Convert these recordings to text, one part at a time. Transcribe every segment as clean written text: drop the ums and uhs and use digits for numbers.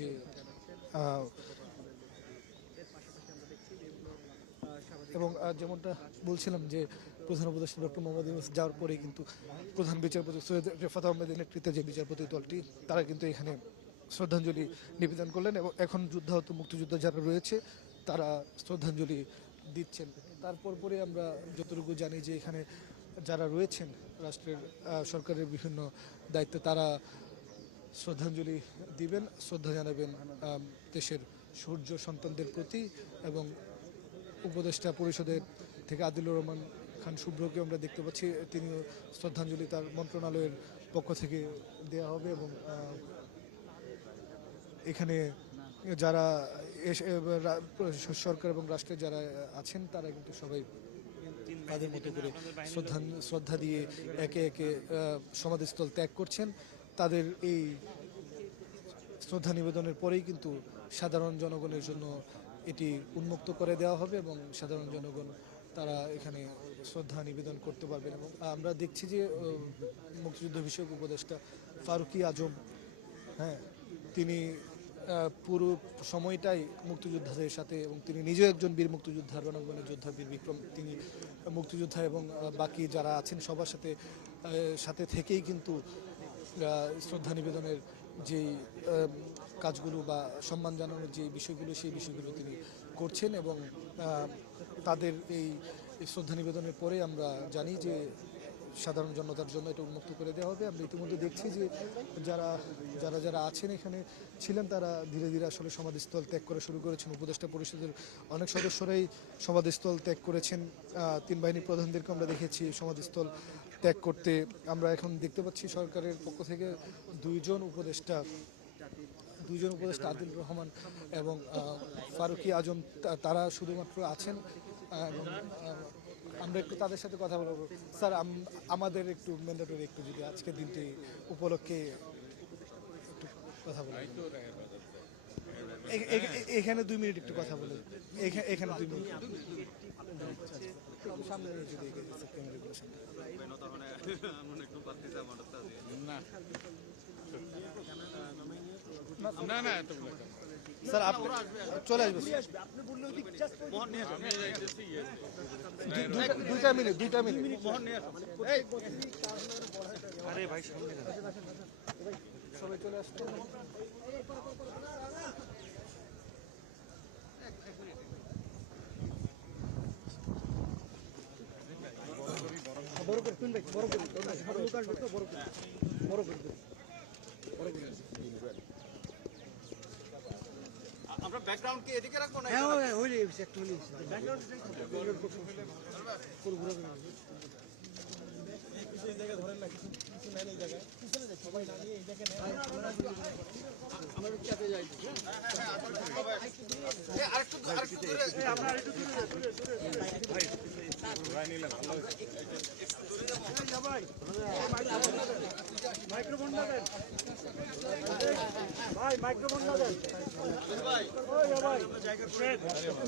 যে আহ, এবং যেমনটা বলছিলাম যে প্রধান উপদেষ্টা ডক্টর মোহাম্মদ ইউনূস যাওয়ার পরেই কিন্তু প্রধান বিচারপতি সৈয়দ রেফাত আহমেদের নেতৃত্বে যে বিচারপতি দলটি তারা কিন্তু এখানে শ্রদ্ধাঞ্জলি নিবেদন করলেন এবং এখন যুদ্ধাহত মুক্তিযোদ্ধা যারা রয়েছে তারা শ্রদ্ধাঞ্জলি দিচ্ছেন। তারপর পরে আমরা যতটুকু জানি যে এখানে যারা রয়েছেন রাষ্ট্রের সরকারের বিভিন্ন দায়িত্বে তারা শ্রদ্ধাঞ্জলি দিবেন, শ্রদ্ধা জানাবেন দেশের সূর্য সন্তানদের প্রতি। এবং উপদেষ্টা পরিষদের থেকে আদিলুর রহমান খান শুভ্রকে আমরা দেখতে পাচ্ছি, তিনিও শ্রদ্ধাঞ্জলি তার মন্ত্রণালয়ের পক্ষ থেকে দেওয়া হবে। এবং এখানে যারা সরকার এবং রাষ্ট্রের যারা আছেন তারা কিন্তু সবাই তাদের মতো করে শ্রদ্ধা দিয়ে একে একে সমাধিস্থল ত্যাগ করছেন। তাদের এই শ্রদ্ধা নিবেদনের পরেই কিন্তু সাধারণ জনগণের জন্য এটি উন্মুক্ত করে দেওয়া হবে এবং সাধারণ জনগণ তারা এখানে শ্রদ্ধা নিবেদন করতে পারবেন। এবং আমরা দেখছি যে মুক্তিযুদ্ধ বিষয়ক উপদেষ্টা ফারুকী আজম, হ্যাঁ, তিনি পুরো সময়টাই মুক্তিযোদ্ধাদের সাথে, এবং তিনি নিজেও একজন বীর মুক্তিযোদ্ধা, রণাঙ্গনের যোদ্ধা, বীর বিক্রম। তিনি মুক্তিযোদ্ধা এবং বাকি যারা আছেন সবার সাথে সাথে থেকেই কিন্তু শ্রদ্ধা নিবেদনের যেই কাজগুলো বা সম্মান জানানোর যে বিষয়গুলো সেই বিষয়গুলো তিনি করছেন। এবং তাদের এই শ্রদ্ধা নিবেদনের পরে আমরা জানি যে সাধারণ জনতার জন্য এটা উন্মুক্ত করে দেওয়া হবে। আমরা ইতিমধ্যে দেখছি যে যারা যারা যারা আছেন এখানে ছিলেন তারা ধীরে ধীরে আসলে সমাধিস্থল ত্যাগ করা শুরু করেছেন। উপদেষ্টা পরিষদের অনেক সদস্যরাই সমাধিস্থল ত্যাগ করেছেন। তিন বাহিনী প্রধানদেরকে আমরা দেখেছি সমাধিস্থল ত্যাগ করতে। আমরা এখন দেখতে পাচ্ছি সরকারের পক্ষ থেকে দুইজন উপদেষ্টা আদিল রহমান এবং ফারুকী আজম তারা শুধুমাত্র আছেন। এবং আমরা একটু তাদের সাথে কথা বলবো। স্যার, আমাদের একটু ম্যান্ডেটরি একটু যদি আজকের দিনটি উপলক্ষে একটু কথা বলেন। এখানে 2 মিনিট একটু কথা বলেন। এখানে 2 মিনিট সামনে যদি ক্যামেরাগুলো সামনে না না স্যার আপনি চলে আসবেন। 2 মিনিট। আরে ভাই সামনে সবাই চলে আসতে বড় করে তুলবে, বড় করে সব লোক আসবে তো, বড় করে আমরা ব্যাকগ্রাউন্ড কি এদিকে রাখবো না? হ্যাঁ হইলে একটু হইলে ব্যাকগ্রাউন্ড পুরো পুরো কিছু এই জায়গায় ধরেন না, কিছু কিছু নেন এই জায়গায়, পিছনে যাই সবাই না নিয়ে এই জায়গায় নেন। আমরা একটু চাপে যাই। আরেকটু দূরে আমরা আরেকটু দূরে ভাই ভাই নিলে ভালো হবে। ভাই মাইক্রোফোনটা দেন, ভাই মাইক্রোফোনটা দেন, ভাই ওই ভাই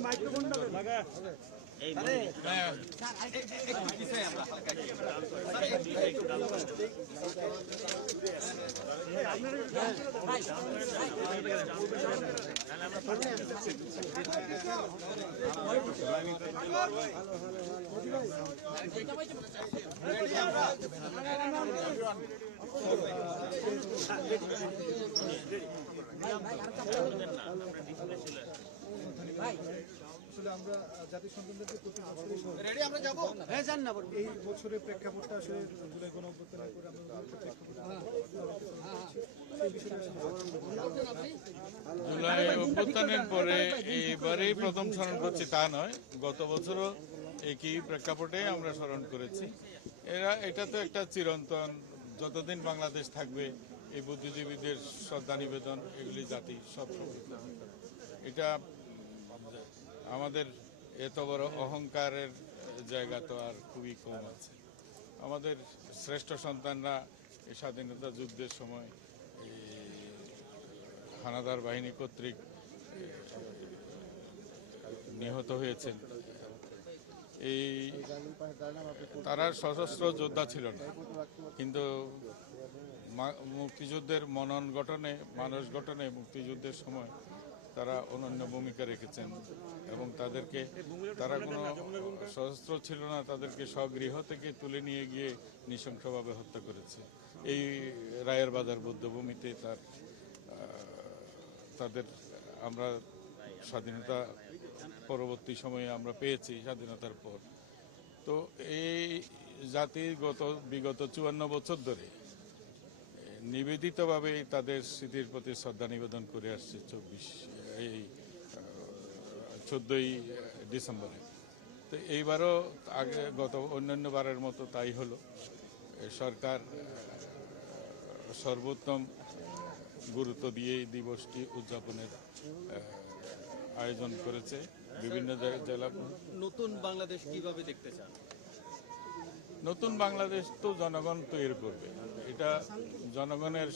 মাইক্রোফোনটা দেন লাগা। এই মানে একটু পিছাই আমরা হালকা কি স্যার একটু আসলে আমরা জাতির সন্তানদেরকে প্রতি বছরই রেডি আমরা যাব। হ্যাঁ যান না, এই বছরের প্রেক্ষাপটটা আসলে জুলাই গণঅভ্যুত্থানের করে আমরা জুলাই অভ্যুত্থানের পরে এইবারেই প্রথম স্মরণ করছি তা নয়, গত বছরও একই প্রেক্ষাপটে আমরা স্মরণ করেছি। এটা তো একটা চিরন্তন, যতদিন বাংলাদেশ থাকবে এই বুদ্ধিজীবীদের শ্রদ্ধা নিবেদন এগুলি জাতি সবসময়। এটা আমাদের এত বড় অহংকারের জায়গা তো আর খুবই কম আছে। আমাদের শ্রেষ্ঠ সন্তানরা এই স্বাধীনতা যুদ্ধের সময় হানাদার বাহিনী কর্তৃক নিহত হয়েছেন। এই তারা সশস্ত্র যোদ্ধা ছিল না, কিন্তু মুক্তিযুদ্ধের মনন গঠনে, মানুষ গঠনে মুক্তিযুদ্ধের সময় তারা অনন্য ভূমিকা রেখেছেন এবং তারা কোনো সশস্ত্র ছিল না, তাদেরকে স্বগৃহ থেকে তুলে নিয়ে গিয়ে নৃশংসভাবে হত্যা করেছে। এই রায়ের বাজার বৌদ্ধভূমিতে তাদের আমরা স্বাধীনতা পরবর্তী সময়ে আমরা পেয়েছি স্বাধীনতার পর। তো এই জাতি বিগত 54 বছর ধরে নিবেদিতভাবে তাদের স্মৃতির প্রতি শ্রদ্ধা নিবেদন করে আসছে 14ই ডিসেম্বরে। তো এইবারও গত অন্যান্য বারের মতো তাই হলো। সরকার সর্বোত্তম গুরুত্ব দিয়ে এই দিবসটি উদযাপনের আয়োজন করেছে বিভিন্ন জেলা। নতুন বাংলাদেশ কিভাবে দেখতে চান? নতুন বাংলাদেশ তো জনগণ তৈরি করবে, এটা জনগণের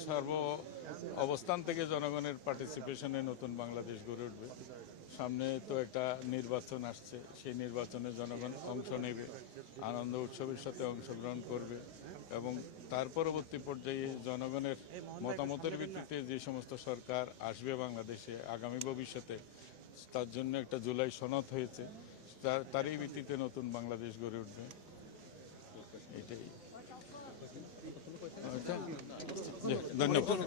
অবস্থান থেকে জনগণের পার্টিসিপেশনে নতুন বাংলাদেশ গড়ে উঠবে। সামনে তো একটা নির্বাচন আসছে, সেই নির্বাচনে জনগণ অংশ নেবে, আনন্দ উৎসবের সাথে অংশগ্রহণ করবে এবং তার পরবর্তী পর্যায়ে জনগণের মতামতের ভিত্তিতে যে সমস্ত সরকার আসবে বাংলাদেশে আগামী ভবিষ্যতে, তার জন্য একটা জুলাই সনদ হয়েছে, তারই ভিত্তিতে নতুন বাংলাদেশ গড়ে উঠবে। এটাই। ধন্যবাদ।